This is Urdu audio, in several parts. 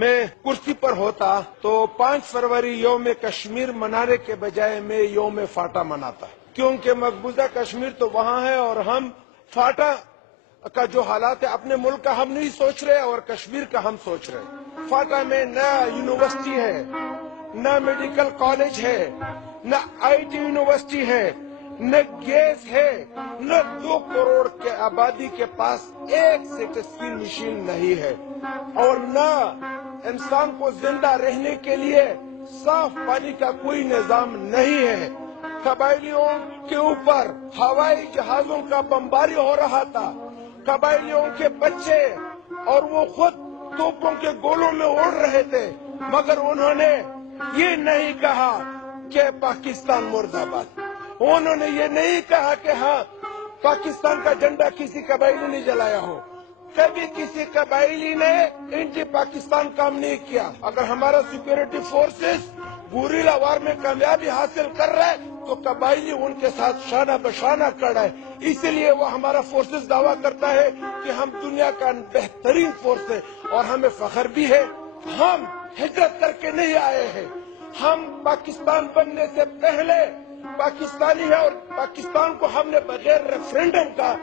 میں کرسی پر ہوتا تو 5 فروری یوم کشمیر منانے کے بجائے میں یوم فاٹا مناتا، کیونکہ مقبوضہ کشمیر تو وہاں ہے اور ہم فاٹا کا جو حالات ہے اپنے ملک کا ہم نہیں سوچ رہے اور کشمیر کا ہم سوچ رہے۔ فاٹا میں نہ یونیورسٹی ہے، نہ میڈیکل کالج ہے، نہ آئی ٹی یونیورسٹی ہے، نہ گیس ہے، نہ 2 کروڑ کے آبادی کے پاس ایک سیٹسفی مشین نہیں ہے، اور نہ انسان کو زندہ رہنے کے لیے صاف پانی کا کوئی نظام نہیں ہے۔ قبائلیوں کے اوپر ہوائی جہازوں کا بمباری ہو رہا تھا، قبائلیوں کے بچے اور وہ خود توپوں کے گولوں میں اڑ رہے تھے، مگر انہوں نے یہ نہیں کہا کہ پاکستان مرد آباد، انہوں نے یہ نہیں کہا کہ ہاں پاکستان کا جھنڈا کسی قبائلی نے جلایا ہو، کبھی کسی قبائلی نے اینٹی پاکستان کام نہیں کیا۔ اگر ہمارا سیکورٹی فورسز گوریلا وار میں کامیابی حاصل کر رہے تو قبائلی ان کے ساتھ شانہ بشانہ کھڑا ہے، اسی لیے وہ ہمارا فورسز دعویٰ کرتا ہے کہ ہم دنیا کا بہترین فورس ہے، اور ہمیں فخر بھی ہے۔ ہم ہجرت کر کے نہیں آئے ہیں، ہم پاکستان بننے سے پہلے پاکستانی ہے، اور پاکستان کو ہم نے بغیر ریفرینڈم کا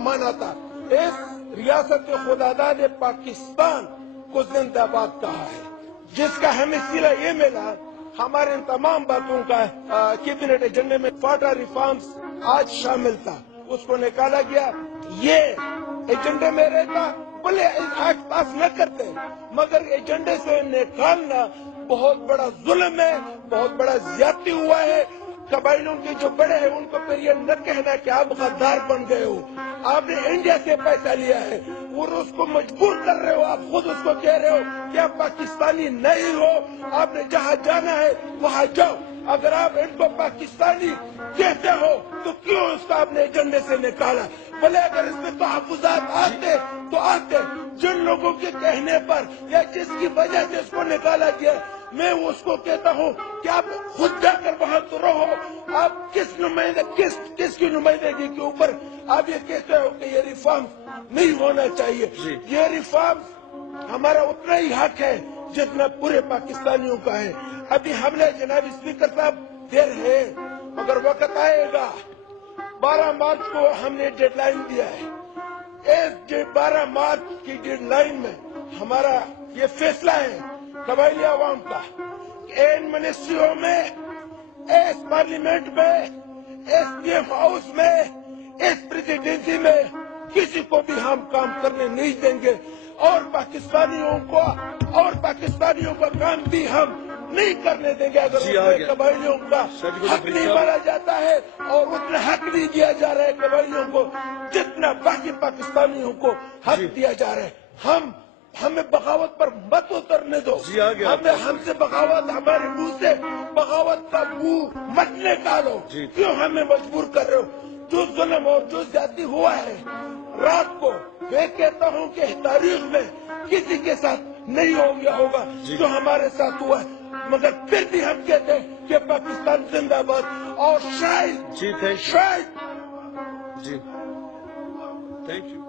مانا تھا۔ اس ریاست خداداد پاکستان کو زندہ باد کہا ہے، جس کا ہمیں صلہ یہ ملا ہمارے ان تمام باتوں کا کیبنٹ ایجنڈے میں فاٹا ریفارمز آج شامل تھا، اس کو نکالا گیا۔ یہ ایجنڈے میں رہتا بولے ایکٹ پاس نہ کرتے، مگر ایجنڈے سے نکالنا بہت بڑا ظلم ہے، بہت بڑا زیادتی ہوا ہے۔ قبائلیوں کے جو بڑے ہیں ان کو پھر یہ نہ کہنا کہ آپ غدار بن گئے ہو، آپ نے انڈیا سے پیسہ لیا ہے اور اس کو مجبور کر رہے ہو، آپ خود اس کو کہہ رہے ہو کہ آپ پاکستانی نہیں ہو، آپ نے جہاں جانا ہے وہاں جاؤ۔ اگر آپ ان کو پاکستانی کہتے ہو تو کیوں اس کو آپ نے ایجنڈے سے نکالا؟ بھلے اگر اس میں تحفظات آتے تو آتے، جن لوگوں کے کہنے پر یا جس کی وجہ سے اس کو نکالا گیا، میں اس کو کہتا ہوں کہ آپ خود جا کر وہاں تو رہو، آپ کس کی نمائندگی کے اوپر آپ یہ کہتے ہو کہ یہ ریفارم نہیں ہونا چاہیے؟ یہ ریفارم ہمارا اتنا ہی حق ہے جتنا پورے پاکستانیوں کا ہے۔ ابھی ہم نے جناب اسپیکر صاحب دیر ہے مگر وقت آئے گا، 12 مارچ کو ہم نے ڈیڈ لائن دیا ہے، اس 12 مارچ کی ڈیڈ لائن میں ہمارا یہ فیصلہ ہے قبائلی عوام کا، ان منسٹریوں میں، اس پارلیمنٹ میں، اس پی ایم ہاؤس میں، اس پریزیڈنسی میں کسی کو بھی ہم کام کرنے نہیں دیں گے، اور پاکستانیوں کا کام بھی ہم نہیں کرنے دیں گے اگر قبائلیوں کا حق نہیں مانا جاتا ہے، اور اتنا حق نہیں دیا جا رہا ہے قبائلیوں کو جتنا باقی پاکستانیوں کو حق دیا جا رہا ہے۔ ہمیں بغاوت پر مت اترنے دو، ہم سے بغاوت، ہمارے منہ سے بغاوت کا منہ مت نکالو، کیوں ہمیں مجبور کر رہے ہو؟ جو ظلم اور جو زیادتی ہوا ہے رات کو، میں کہتا ہوں کہ تاریخ میں کسی کے ساتھ نہیں ہو گیا ہوگا جو ہمارے ساتھ ہوا ہے، مگر پھر بھی ہم کہتے ہیں کہ پاکستان زندہ باد، اور شاید تھینک یو۔